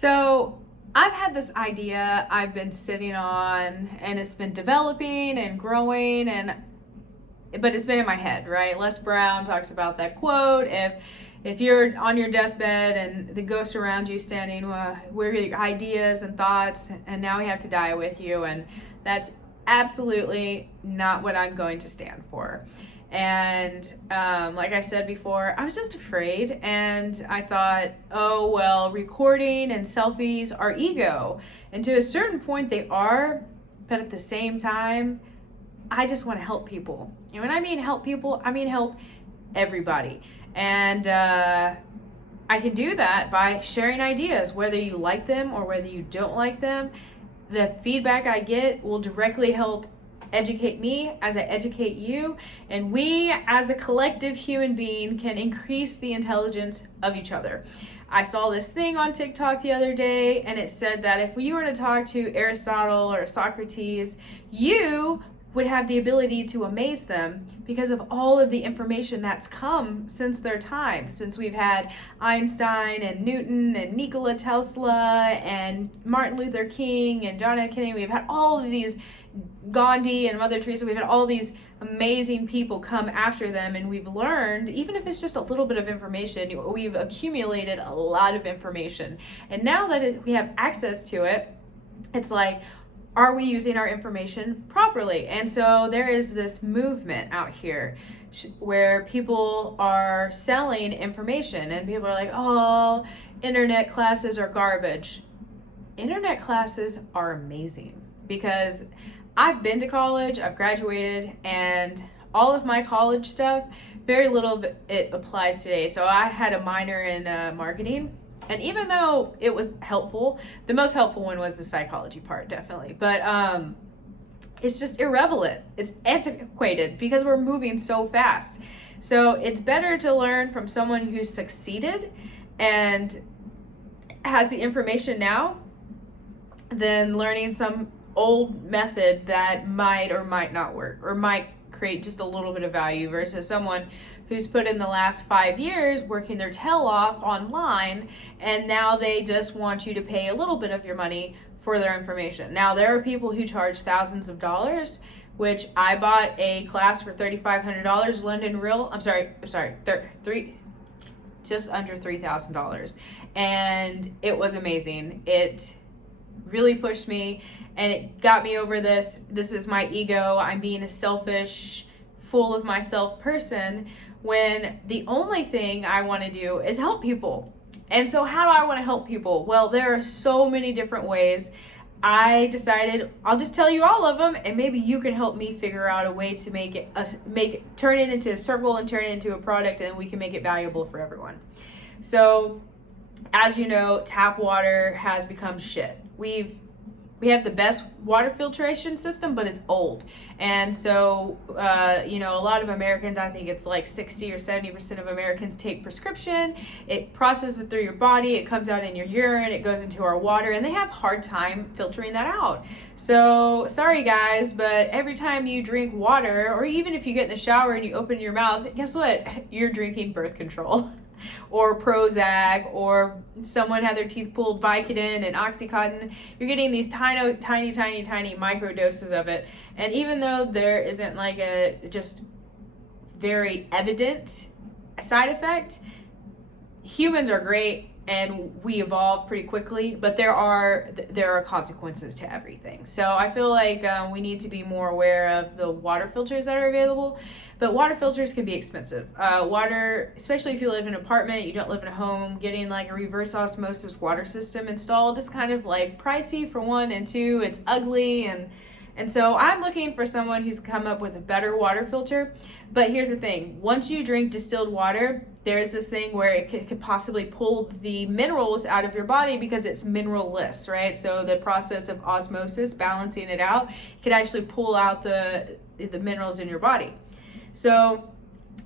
So I've had this idea I've been sitting on, and it's been developing and growing, and but it's been in my head, right? Les Brown talks about that quote: if you're on your deathbed and the ghost around you standing, where are your ideas and thoughts, and now we have to die with you, and that's absolutely not what I'm going to stand for. And like I said before, I was just afraid, and I thought, oh well, recording and selfies are ego, and to a certain point they are, but at the same time I just want to help people. And when I mean help people, I mean help everybody. And I can do that by sharing ideas, whether you like them or whether you don't like them. The feedback I get will directly help educate me as I educate you. And we, as a collective human being, can increase the intelligence of each other. I saw this thing on TikTok the other day, and it said that if you were to talk to Aristotle or Socrates, you would have the ability to amaze them because of all of the information that's come since their time. Since we've had Einstein and Newton and Nikola Tesla and Martin Luther King and John F. Kennedy, we've had all of these, Gandhi and Mother Teresa, we've had all these amazing people come after them, and we've learned, even if it's just a little bit of information, we've accumulated a lot of information. And now that we have access to it, it's like, are we using our information properly? And so there is this movement out here where people are selling information, and people are like, oh, internet classes are garbage. Internet classes are amazing because I've been to college, I've graduated, and all of my college stuff, very little of it applies today. So I had a minor in marketing. And even though it was helpful, the most helpful one was the psychology part, definitely. But it's just irrelevant. It's antiquated because we're moving so fast. So it's better to learn from someone who's succeeded and has the information now than learning some old method that might or might not work or might create just a little bit of value versus someone who's put in the last 5 years working their tail off online, and now they just want you to pay a little bit of your money for their information. Now there are people who charge thousands of dollars, which I bought a class for $3,500, London Real. Just under $3,000, and it was amazing. It really pushed me, and it got me over this is my ego, I'm being a selfish, full of myself person, when the only thing I want to do is help people. And so how do I want to help people? Well, there are so many different ways. I decided I'll just tell you all of them, and maybe you can help me figure out a way to turn it into a circle and turn it into a product, and we can make it valuable for everyone. So as you know, tap water has become shit. We have the best water filtration system, but it's old. And so, a lot of Americans, I think it's like 60 or 70% of Americans take prescription. It processes through your body, it comes out in your urine, it goes into our water, and they have a hard time filtering that out. So, sorry guys, but every time you drink water, or even if you get in the shower and you open your mouth, guess what? You're drinking birth control. Or Prozac, or someone had their teeth pulled, Vicodin and Oxycontin. You're getting these tiny micro doses of it. And even though there isn't like a just very evident side effect, humans are great and we evolve pretty quickly, but there are consequences to everything. So I feel like we need to be more aware of the water filters that are available. But water filters can be expensive. Water, especially if you live in an apartment, you don't live in a home, getting like a reverse osmosis water system installed is kind of like pricey for one, and two, it's ugly, and so I'm looking for someone who's come up with a better water filter. But here's the thing, once you drink distilled water, there's this thing where it could possibly pull the minerals out of your body because it's mineralless, right? So the process of osmosis, balancing it out, could actually pull out the minerals in your body. So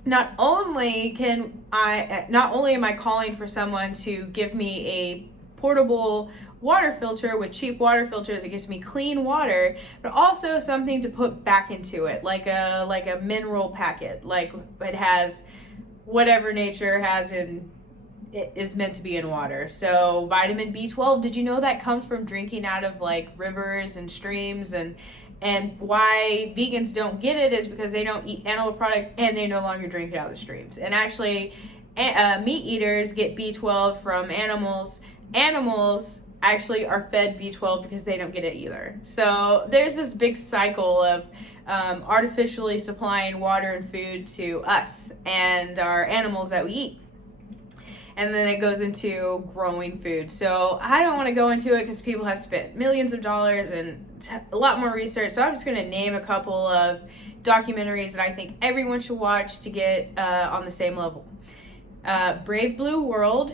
not only am I calling for someone to give me a portable water filter with cheap water filters, it gives me clean water, but also something to put back into it, like a mineral packet, like it has whatever nature has in it is meant to be in water. So vitamin B12, did you know that comes from drinking out of like rivers and streams? And why vegans don't get it is because they don't eat animal products and they no longer drink it out of the streams. And actually, meat eaters get B12 from animals. Animals actually are fed B12 because they don't get it either. So there's this big cycle of artificially supplying water and food to us and our animals that we eat. And then it goes into growing food. So I don't want to go into it because people have spent millions of dollars and a lot more research. So I'm just going to name a couple of documentaries that I think everyone should watch to get on the same level. Brave Blue World,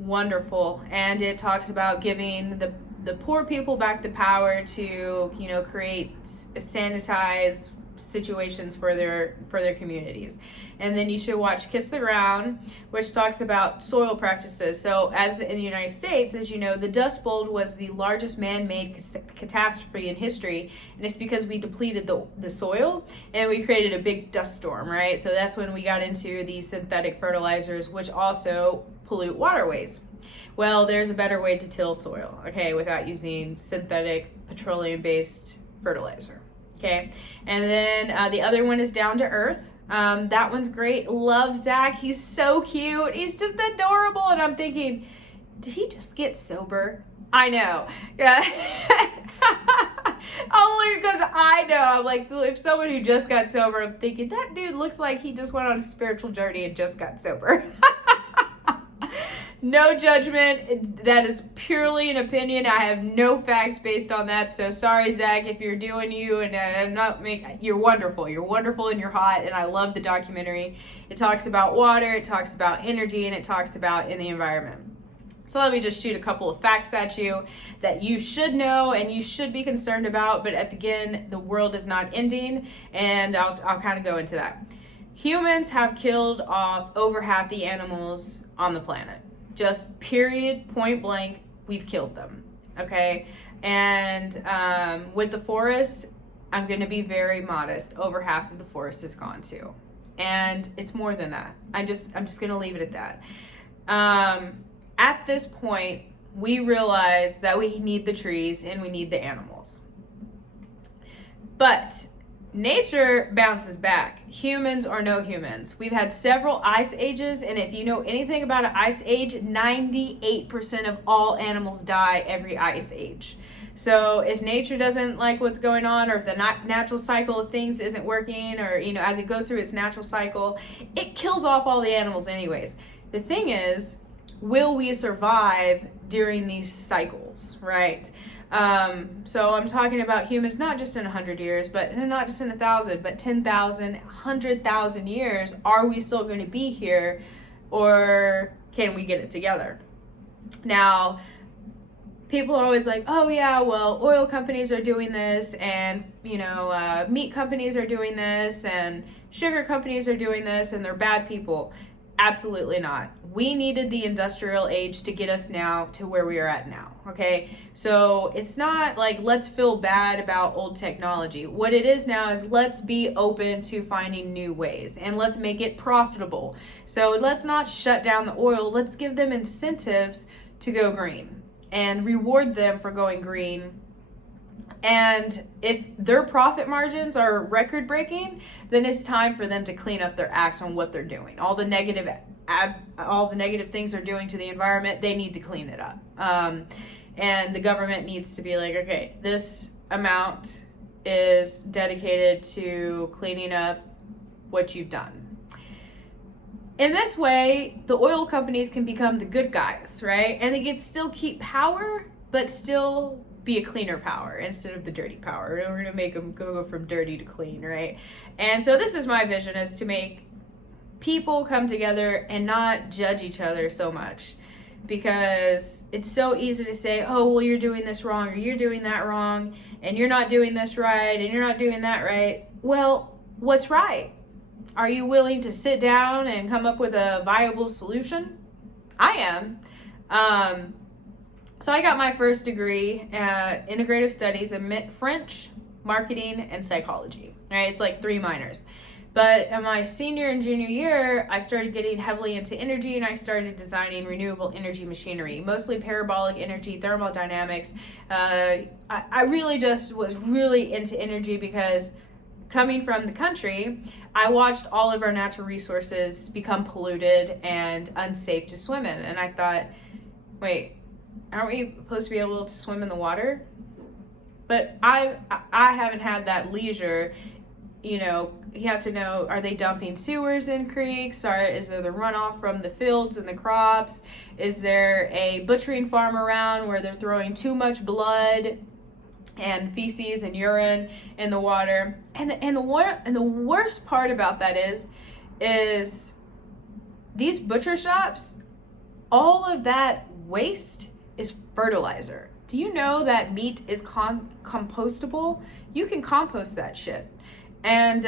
wonderful. And it talks about giving the poor people back the power to, create sanitized situations for their communities. And then you should watch Kiss the Ground, which talks about soil practices. So as in the United States, as you know, the Dust Bowl was the largest man-made catastrophe in history, and it's because we depleted the soil and we created a big dust storm, right? So that's when we got into the synthetic fertilizers, which also pollute waterways. Well, there's a better way to till soil, okay, without using synthetic petroleum-based fertilizer. Okay, and then the other one is Down to Earth. That one's great. Love Zach. He's so cute. He's just adorable. And I'm thinking, did he just get sober? I know. Yeah. Only because I know. I'm like, if someone who just got sober, I'm thinking, that dude looks like he just went on a spiritual journey and just got sober. No judgment. That is purely an opinion. I have no facts based on that. So sorry, Zach, if you're doing you, and I'm not you're wonderful. You're wonderful and you're hot, and I love the documentary. It talks about water, it talks about energy, and it talks about in the environment. So let me just shoot a couple of facts at you that you should know and you should be concerned about. But again, the world is not ending, and I'll kind of go into that. Humans have killed off over half the animals on the planet. Just period, point blank, we've killed them, okay? And with the forest, I'm gonna be very modest. Over half of the forest is gone too. And it's more than that. I'm just gonna leave it at that. At this point, we realize that we need the trees and we need the animals. But nature bounces back, humans or no humans. We've had several ice ages, and if you know anything about an ice age, 98% of all animals die every ice age. So if nature doesn't like what's going on, or if the natural cycle of things isn't working, or as it goes through its natural cycle, it kills off all the animals anyways. The thing is, will we survive during these cycles, right? So I'm talking about humans, not just in 100 years, but not just in 1,000, but 10,000, 100,000 years. Are we still going to be here, or can we get it together? Now, people are always like, oh yeah, well, oil companies are doing this, and meat companies are doing this, and sugar companies are doing this, and they're bad people. Absolutely not. We needed the industrial age to get us now to where we are at now, okay? So it's not like let's feel bad about old technology. What it is now is let's be open to finding new ways, and let's make it profitable. So let's not shut down the oil. Let's give them incentives to go green and reward them for going green. And if their profit margins are record breaking, then it's time for them to clean up their act on what they're doing. All the negative things they're doing to the environment, they need to clean it up. And the government needs to be like, okay, this amount is dedicated to cleaning up what you've done. In this way, the oil companies can become the good guys, right? And they can still keep power, but still be a cleaner power instead of the dirty power. We're going to make them go from dirty to clean, right? And so this is my vision, is to make people come together and not judge each other so much, because it's so easy to say, oh, well, you're doing this wrong, or you're doing that wrong, and you're not doing this right, and you're not doing that right. Well, what's right? Are you willing to sit down and come up with a viable solution? I am. So I got my first degree, integrative studies in French, marketing, and psychology. All right, it's like 3 minors. But in my senior and junior year, I started getting heavily into energy, and I started designing renewable energy machinery, mostly parabolic energy, thermodynamics. I really just was really into energy because coming from the country, I watched all of our natural resources become polluted and unsafe to swim in. And I thought, wait, aren't we supposed to be able to swim in the water? But I haven't had that leisure. You know, you have to know, are they dumping sewers in creeks? Is there the runoff from the fields and the crops? Is there a butchering farm around where they're throwing too much blood and feces and urine in the water? And the worst part about that is these butcher shops, all of that waste is fertilizer. Do you know that meat is compostable? You can compost that shit. And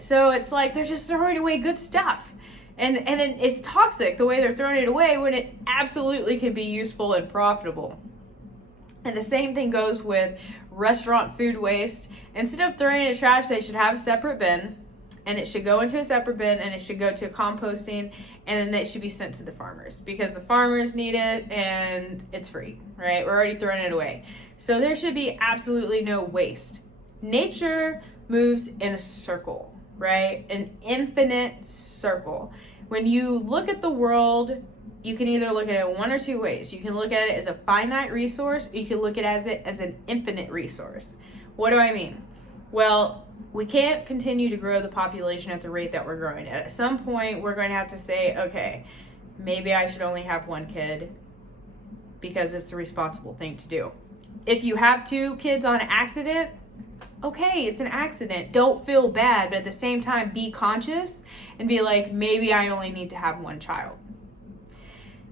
so it's like they're just throwing away good stuff. And then it's toxic the way they're throwing it away when it absolutely can be useful and profitable. And the same thing goes with restaurant food waste. Instead of throwing it in trash, they should have a separate bin, and it should go into a separate bin, and it should go to composting, and then it should be sent to the farmers because the farmers need it and it's free, right? We're already throwing it away. So there should be absolutely no waste. Nature moves in a circle, right? An infinite circle. When you look at the world, you can either look at it in one or two ways. You can look at it as a finite resource, or you can look at it as an infinite resource. What do I mean? Well, we can't continue to grow the population at the rate that we're growing. At some point, we're going to have to say, okay, maybe I should only have one kid because it's the responsible thing to do. If you have two kids on accident, okay, it's an accident. Don't feel bad, but at the same time, be conscious and be like, maybe I only need to have one child.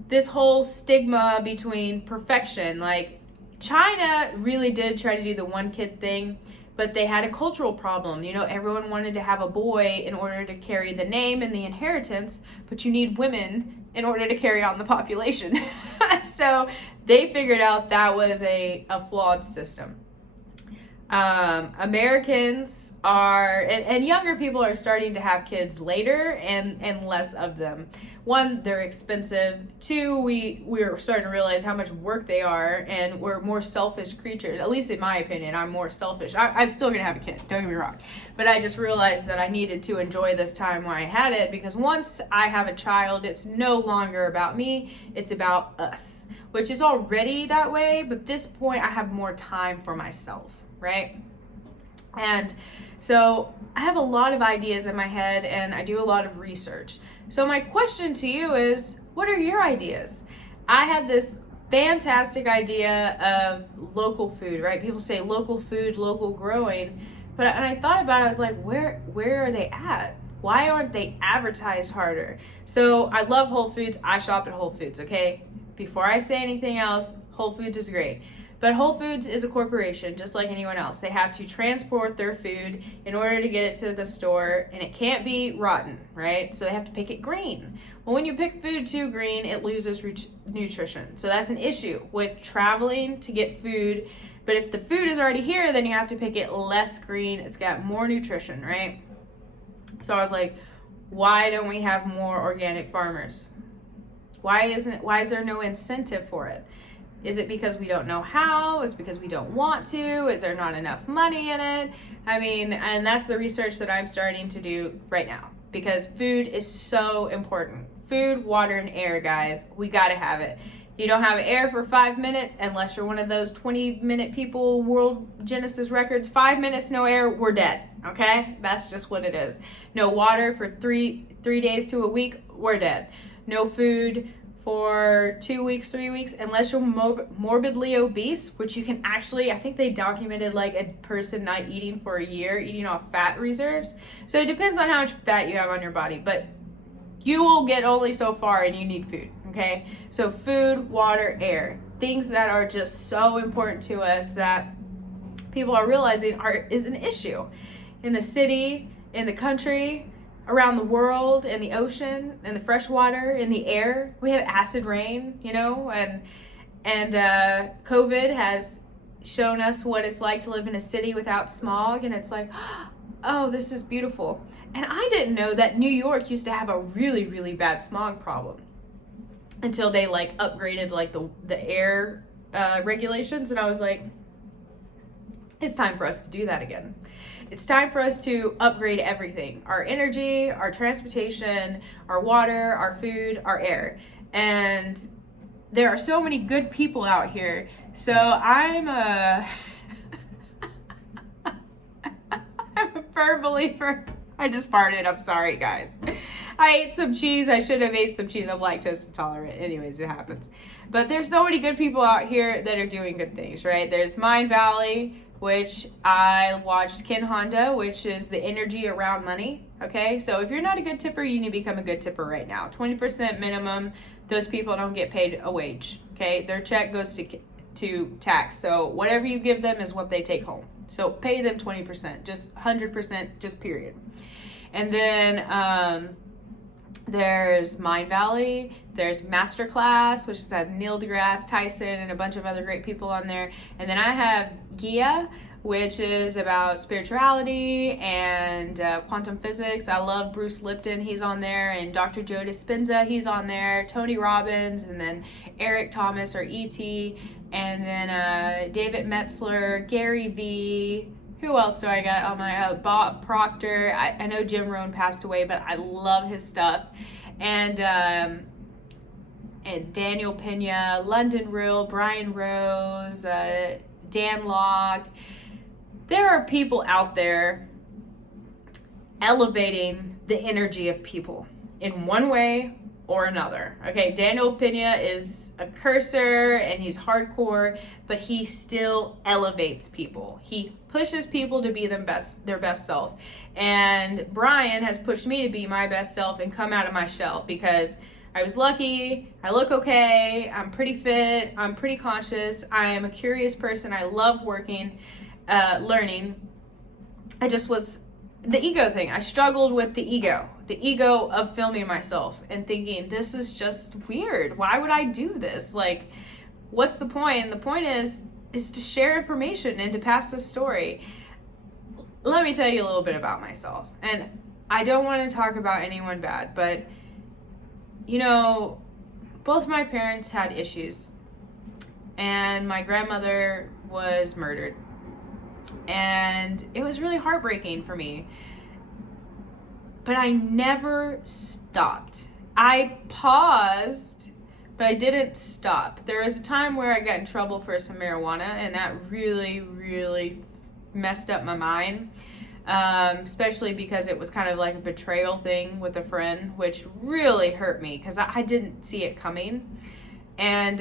This whole stigma between perfection, like China really did try to do the one kid thing, but they had a cultural problem. You know, everyone wanted to have a boy in order to carry the name and the inheritance, but you need women in order to carry on the population. So they figured out that was a flawed system. Americans are, and younger people are starting to have kids later and less of them. One, they're expensive. Two, we're starting to realize how much work they are, and we're more selfish creatures. At least in my opinion, I'm more selfish. I'm still gonna have a kid, don't get me wrong. But I just realized that I needed to enjoy this time while I had it, because once I have a child, it's no longer about me, it's about us, which is already that way, but at this point I have more time for myself. Right? And so I have a lot of ideas in my head, and I do a lot of research. So my question to you is, what are your ideas? I had this fantastic idea of local food, right? People say local food, local growing, but and I thought about it, I was like, where are they at? Why aren't they advertised harder? So I love Whole Foods. I shop at Whole Foods, okay? Before I say anything else, Whole Foods is great. But Whole Foods is a corporation, just like anyone else. They have to transport their food in order to get it to the store, and it can't be rotten, right? So they have to pick it green. Well, when you pick food too green, it loses nutrition. So that's an issue with traveling to get food. But if the food is already here, then you have to pick it less green. It's got more nutrition, right? So I was like, why don't we have more organic farmers? Why is there no incentive for it? Is it because we don't know how? Is it because we don't want to? Is there not enough money in it? I mean, and that's the research that I'm starting to do right now, because food is so important. Food, water, and air, guys. We gotta have it. You don't have air for 5 minutes unless you're one of those 20-minute people, world Genesis records. 5 minutes, no air, we're dead, okay? That's just what it is. No water for three days to a week, we're dead. No food for 2 weeks, 3 weeks, unless you're morbidly obese, which you can actually, I think they documented like a person not eating for a year, eating off fat reserves. So it depends on how much fat you have on your body, but you will get only so far and you need food, okay? So food, water, air, things that are just so important to us that people are realizing is an issue in the city, in the country, around the world, in the ocean, in the fresh water, in the air. We have acid rain, you know, and COVID has shown us what it's like to live in a city without smog, and it's like, oh, this is beautiful. And I didn't know that New York used to have a really, really bad smog problem until they like upgraded like the air regulations. And I was like, it's time for us to do that again. It's time for us to upgrade everything: our energy, our transportation, our water, our food, our air. And there are so many good people out here. So I'm a I'm a firm believer. I just farted. I'm sorry, guys. I ate some cheese. I should have ate some cheese. I'm lactose intolerant. Anyways, it happens. But there's so many good people out here that are doing good things, right? There's Mindvalley, which I watched Ken Honda, which is the energy around money. Okay, so if you're not a good tipper, you need to become a good tipper right now. 20% minimum. Those people don't get paid a wage. Okay, their check goes to tax. So whatever you give them is what they take home. So pay them 20%, just 100%, just period. And then there's Mindvalley, there's Masterclass, which is at Neil deGrasse Tyson and a bunch of other great people on there. And then I have Gia, which is about spirituality and quantum physics. I love Bruce Lipton, he's on there, and Dr. Joe Dispenza, he's on there, Tony Robbins, and then Eric Thomas or E.T., and then David Metzler, Gary Vee. Who else do I got on my Bob Proctor? I know Jim Rohn passed away, but I love his stuff. And Daniel Pena, London Real, Brian Rose, Dan Locke. There are people out there elevating the energy of people in one way or another. Okay, Daniel Pena is a cursor and he's hardcore, but he still elevates people. He pushes people to be their best self. And Brian has pushed me to be my best self and come out of my shell, because I was lucky, I look okay, I'm pretty fit, I'm pretty conscious, I am a curious person, I love working, learning. I just was the ego thing. I struggled with the ego of filming myself and thinking, this is just weird. Why would I do this? Like, what's the point? And the point is to share information and to pass the story. Let me tell you a little bit about myself. And I don't want to talk about anyone bad, but you know, both my parents had issues, and my grandmother was murdered. And it was really heartbreaking for me. But I never stopped. I paused, but I didn't stop. There was a time where I got in trouble for some marijuana, and that really, really messed up my mind. Especially because it was kind of like a betrayal thing with a friend, which really hurt me because I didn't see it coming. And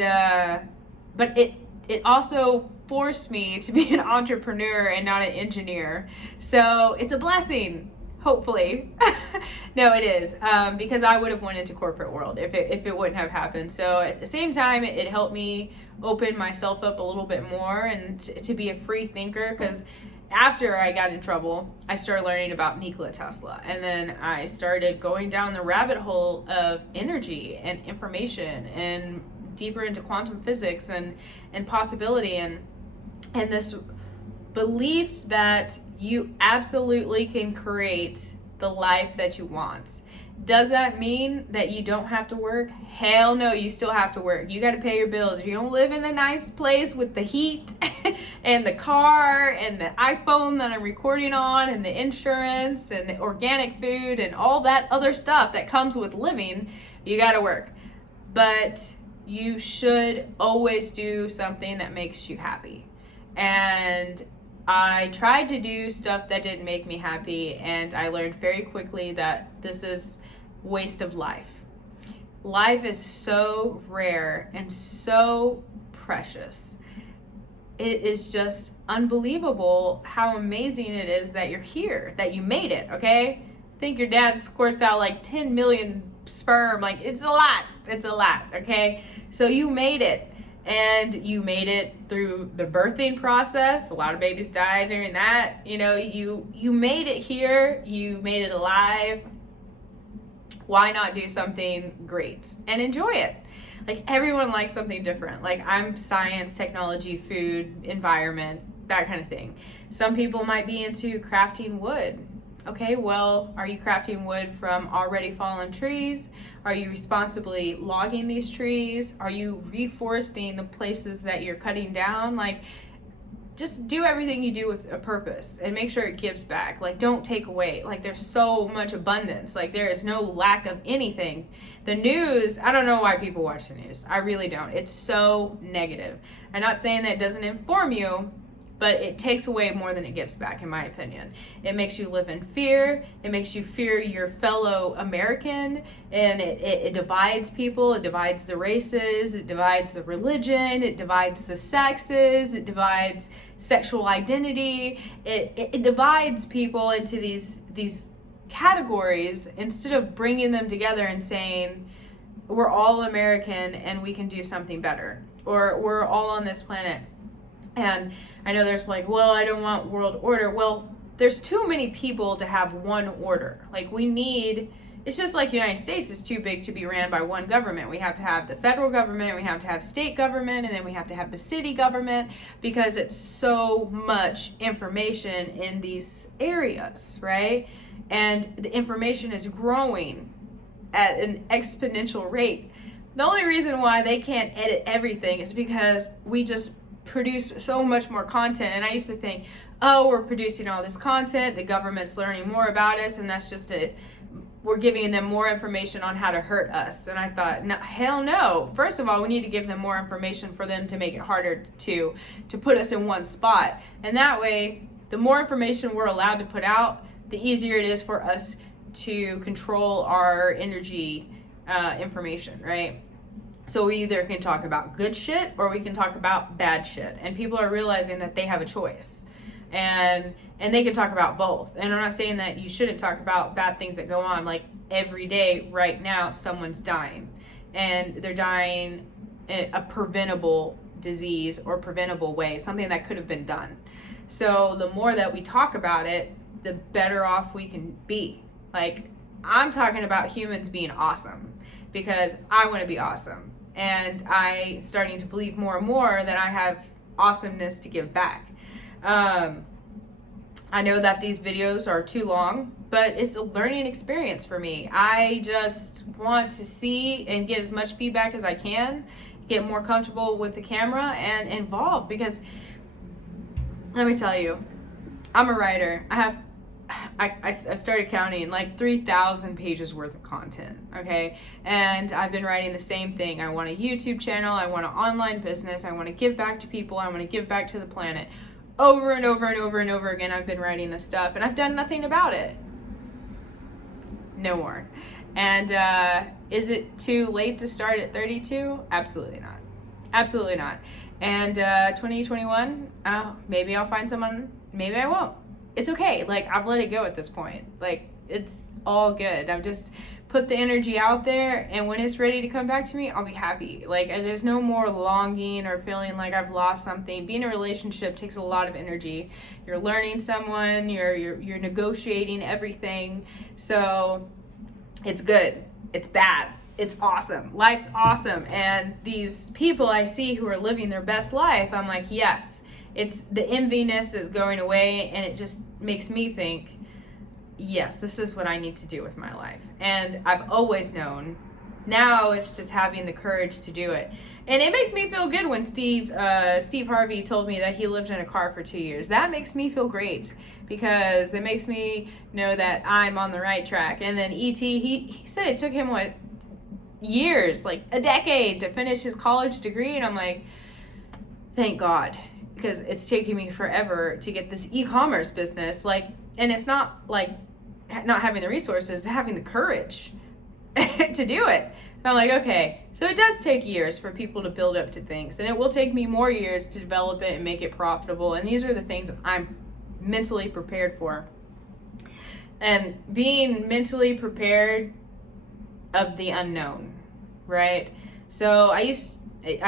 but it also forced me to be an entrepreneur and not an engineer. So it's a blessing, hopefully. No, it is, because I would have went into corporate world if it wouldn't have happened. So at the same time, it helped me open myself up a little bit more and to be a free thinker, because after I got in trouble, I started learning about Nikola Tesla, and then I started going down the rabbit hole of energy and information and deeper into quantum physics and possibility and this belief that you absolutely can create the life that you want. Does that mean that you don't have to work? Hell no, you still have to work. You got to pay your bills. If you don't live in a nice place with the heat and the car and the iPhone that I'm recording on and the insurance and the organic food and all that other stuff that comes with living, you got to work. But you should always do something that makes you happy. And I tried to do stuff that didn't make me happy, and I learned very quickly that this is waste of life. Life is so rare and so precious. It is just unbelievable how amazing it is that you're here, that you made it, okay? Think your dad squirts out like 10 million sperm. Like, it's a lot, okay? So you made it. And you made it through the birthing process. A lot of babies died during that. You know, you made it here. You made it alive. Why not do something great and enjoy it? Like, everyone likes something different. Like, I'm science, technology, food, environment. that kind of thing. Some people might be into crafting wood. Okay, well, are you crafting wood from already fallen trees? Are you responsibly logging these trees? Are you reforesting the places that you're cutting down? Like, just do everything you do with a purpose and make sure it gives back. Like, don't take away. Like, there's so much abundance. Like, there is no lack of anything. The news, I don't know why people watch the news. I really don't. It's so negative. I'm not saying that it doesn't inform you, but it takes away more than it gives back, in my opinion. It makes you live in fear. It makes you fear your fellow American, and it divides people. It divides the races. It divides the religion. It divides the sexes. It divides sexual identity. It divides people into these categories instead of bringing them together and saying, we're all American and we can do something better, or we're all on this planet. And I know there's like, well, I don't want world order. Well, there's too many people to have one order. Like, it's just like the United States is too big to be ran by one government. We have to have the federal government, we have to have state government, and then we have to have the city government, because it's so much information in these areas, right? And the information is growing at an exponential rate. The only reason why they can't edit everything is because we just produce so much more content. And I used to think, oh, we're producing all this content, the government's learning more about us, and that's just it. We're giving them more information on how to hurt us. And I thought, no, hell no. First of all, we need to give them more information for them to make it harder to put us in one spot. And that way, the more information we're allowed to put out, the easier it is for us to control our energy information, right? So we either can talk about good shit or we can talk about bad shit. And people are realizing that they have a choice. And they can talk about both. And I'm not saying that you shouldn't talk about bad things that go on. Like, every day right now, someone's dying. And they're dying a preventable disease or preventable way, something that could have been done. So the more that we talk about it, the better off we can be. Like, I'm talking about humans being awesome because I want to be awesome. And I starting to believe more and more that I have awesomeness to give back. I know that these videos are too long, but it's a learning experience for me. I just want to see and get as much feedback as I can, get more comfortable with the camera and involved, because let me tell you, I'm a writer. I started counting like 3,000 pages worth of content, okay? And I've been writing the same thing. I want a YouTube channel. I want an online business. I want to give back to people. I want to give back to the planet. Over and over and over and over again, I've been writing this stuff, and I've done nothing about it. No more. And is it too late to start at 32? Absolutely not. Absolutely not. And 2021, maybe I'll find someone, maybe I won't. It's okay. Like, I've let it go at this point. Like, it's all good. I've just put the energy out there, and when it's ready to come back to me, I'll be happy. Like, there's no more longing or feeling like I've lost something. Being in a relationship takes a lot of energy. You're learning someone, you're negotiating everything. So it's good. It's bad. It's awesome. Life's awesome. And these people I see who are living their best life, I'm like, yes. It's the enviness is going away, and it just makes me think, yes, this is what I need to do with my life. And I've always known. Now it's just having the courage to do it. And it makes me feel good when Steve Harvey told me that he lived in a car for 2 years. That makes me feel great, because it makes me know that I'm on the right track. And then E.T., he said it took him, years, like a decade to finish his college degree. And I'm like, thank God. Because it's taking me forever to get this e-commerce business, and it's not like not having the resources, having the courage to do it. So I'm like, okay, so it does take years for people to build up to things, and it will take me more years to develop it and make it profitable. And these are the things that I'm mentally prepared for. And being mentally prepared of the unknown, right? So I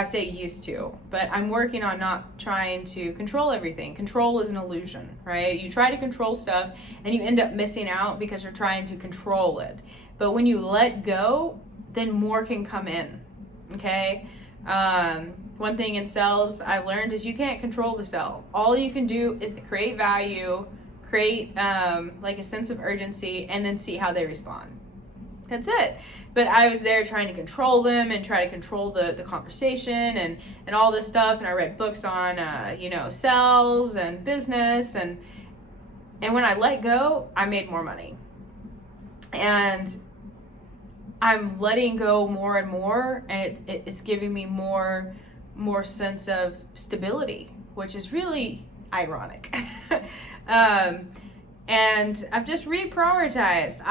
say used to, but I'm working on not trying to control everything. Control is an illusion, right? You try to control stuff and you end up missing out because you're trying to control it. But when you let go, then more can come in, okay? One thing in sales I've learned is you can't control the sell. All you can do is create value, create like a sense of urgency, and then see how they respond. That's it. But I was there trying to control them and try to control the conversation and all this stuff. And I read books on, sales and business. And when I let go, I made more money. And I'm letting go more and more. And it's giving me more sense of stability, which is really ironic. And I've just reprioritized.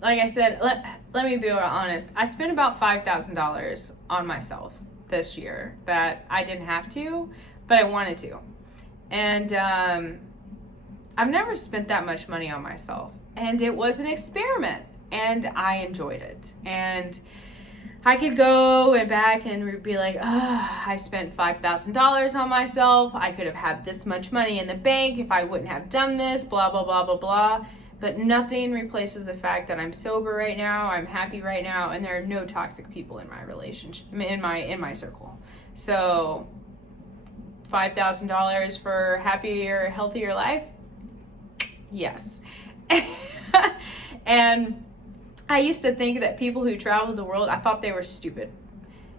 Like I said, let me be honest. I spent about $5,000 on myself this year that I didn't have to, but I wanted to. And I've never spent that much money on myself. And it was an experiment, and I enjoyed it. And I could go and back and be like, I spent $5,000 on myself. I could have had this much money in the bank if I wouldn't have done this, blah, blah, blah, blah, blah. But nothing replaces the fact that I'm sober right now, I'm happy right now, and there are no toxic people in my relationship, in my circle. So $5,000 for happier, healthier life? Yes. And I used to think that people who traveled the world, I thought they were stupid.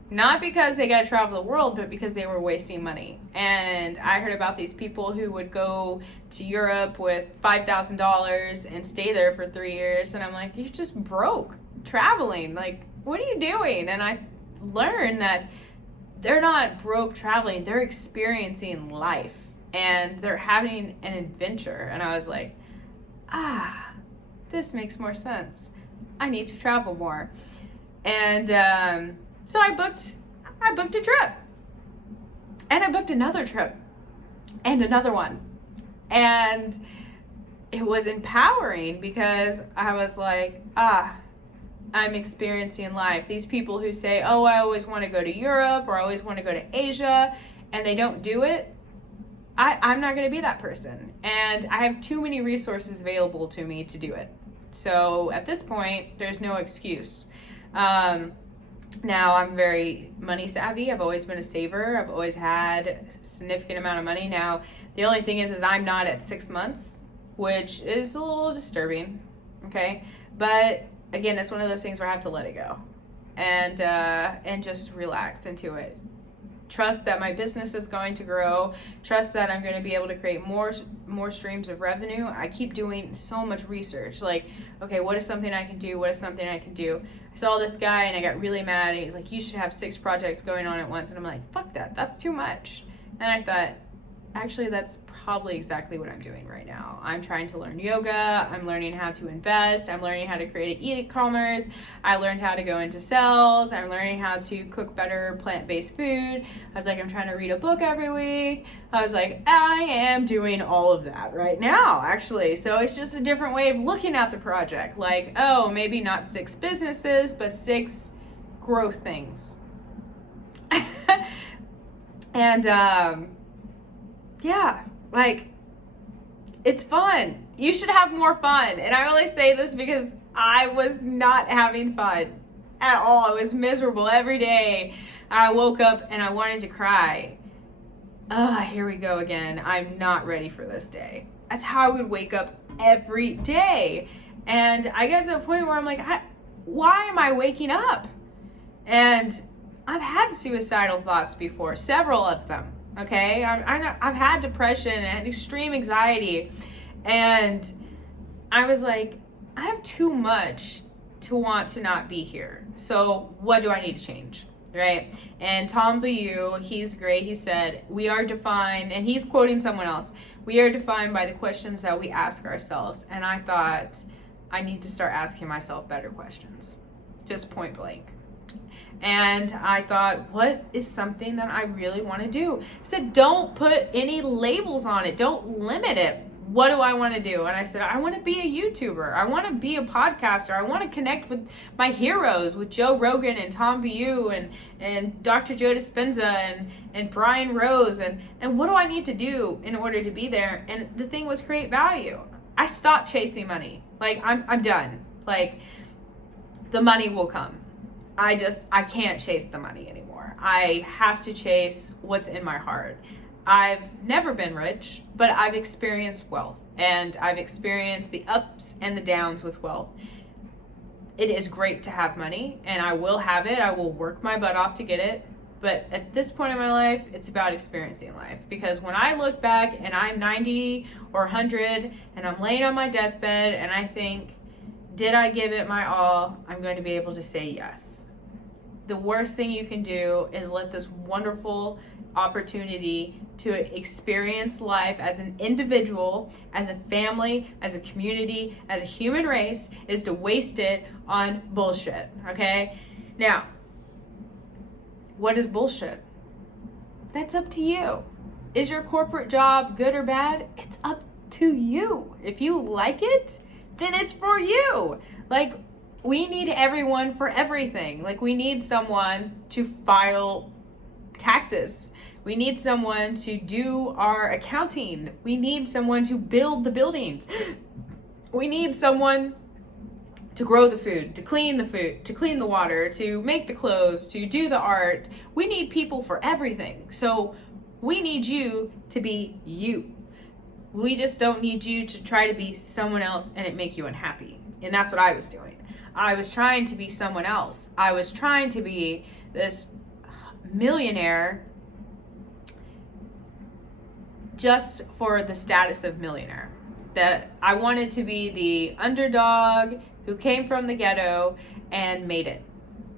Not because they got to travel the world, but because they were wasting money. And I heard about these people who would go to Europe with $5,000 and stay there for 3 years. And I'm like, you're just broke traveling. Like, what are you doing? And I learned that they're not broke traveling. They're experiencing life. And they're having an adventure. And I was like, this makes more sense. I need to travel more. And so I booked a trip. And I booked another trip. And another one. And it was empowering because I was like, I'm experiencing life. These people who say, oh, I always want to go to Europe or I always want to go to Asia, and they don't do it, I'm not going to be that person. And I have too many resources available to me to do it. So at this point, there's no excuse. Now I'm very money savvy. I've always been a saver. I've always had a significant amount of money. Now, the only thing is I'm not at 6 months, which is a little disturbing. Okay. But again, it's one of those things where I have to let it go and just relax into it. Trust that my business is going to grow. Trust that I'm going to be able to create more streams of revenue. I keep doing so much research. Like, okay, what is something I can do? What is something I can do? I saw this guy and I got really mad. And he's like, you should have 6 projects going on at once. And I'm like, fuck that. That's too much. And I thought, actually, that's probably exactly what I'm doing right now. I'm trying to learn yoga. I'm learning how to invest. I'm learning how to create an e-commerce. I learned how to go into sales. I'm learning how to cook better plant-based food. I was like, I'm trying to read a book every week. I was like, I am doing all of that right now, actually. So it's just a different way of looking at the project. Like, oh, maybe not 6 businesses, but 6 growth things. And, yeah, like, it's fun. You should have more fun. And I really say this because I was not having fun at all. I was miserable every day. I woke up and I wanted to cry. Here we go again. I'm not ready for this day. That's how I would wake up every day. And I get to the point where I'm like, why am I waking up? And I've had suicidal thoughts before, several of them. Okay, I've had depression and extreme anxiety, and I was like, I have too much to want to not be here. So what do I need to change, right? And Tom Bilyeu, he's great. He said, we are defined, and he's quoting someone else, we are defined by the questions that we ask ourselves. And I thought, I need to start asking myself better questions, just point blank. And I thought, what is something that I really want to do? I said, don't put any labels on it. Don't limit it. What do I want to do? And I said, I want to be a YouTuber. I want to be a podcaster. I want to connect with my heroes, with Joe Rogan and Tom Bilyeu and Dr. Joe Dispenza and Brian Rose. And what do I need to do in order to be there? And the thing was create value. I stopped chasing money. Like, I'm done. Like, the money will come. I can't chase the money anymore. I have to chase what's in my heart. I've never been rich, but I've experienced wealth, and I've experienced the ups and the downs with wealth. It is great to have money, and I will have it. I will work my butt off to get it. But at this point in my life, it's about experiencing life. Because when I look back and I'm 90 or 100 and I'm laying on my deathbed and I think, did I give it my all? I'm going to be able to say yes. The worst thing you can do is let this wonderful opportunity to experience life as an individual, as a family, as a community, as a human race, is to waste it on bullshit, okay? Now, what is bullshit? That's up to you. Is your corporate job good or bad? It's up to you. If you like it, then it's for you. Like, we need everyone for everything. Like, we need someone to file taxes. We need someone to do our accounting. We need someone to build the buildings. We need someone to grow the food, to clean the water, to make the clothes, to do the art. We need people for everything. So we need you to be you. We just don't need you to try to be someone else and it make you unhappy. And that's what I was doing. I was trying to be someone else. I was trying to be this millionaire just for the status of millionaire. That I wanted to be the underdog who came from the ghetto and made it.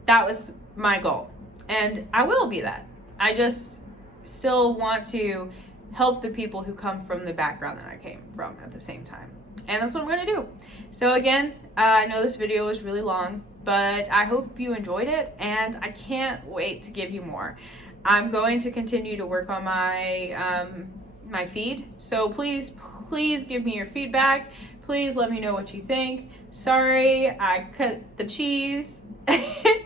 That was my goal. And I will be that. I just still want to help the people who come from the background that I came from at the same time. And that's what I'm gonna do. So again, I know this video was really long, but I hope you enjoyed it, and I can't wait to give you more. I'm going to continue to work on my my feed, so please give me your feedback. Please let me know what you think. Sorry, I cut the cheese.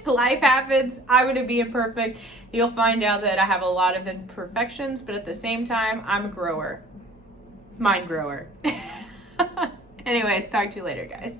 Life happens. I wouldn't be imperfect. You'll find out that I have a lot of imperfections, but at the same time, I'm a grower. Mind grower. Anyways, talk to you later, guys.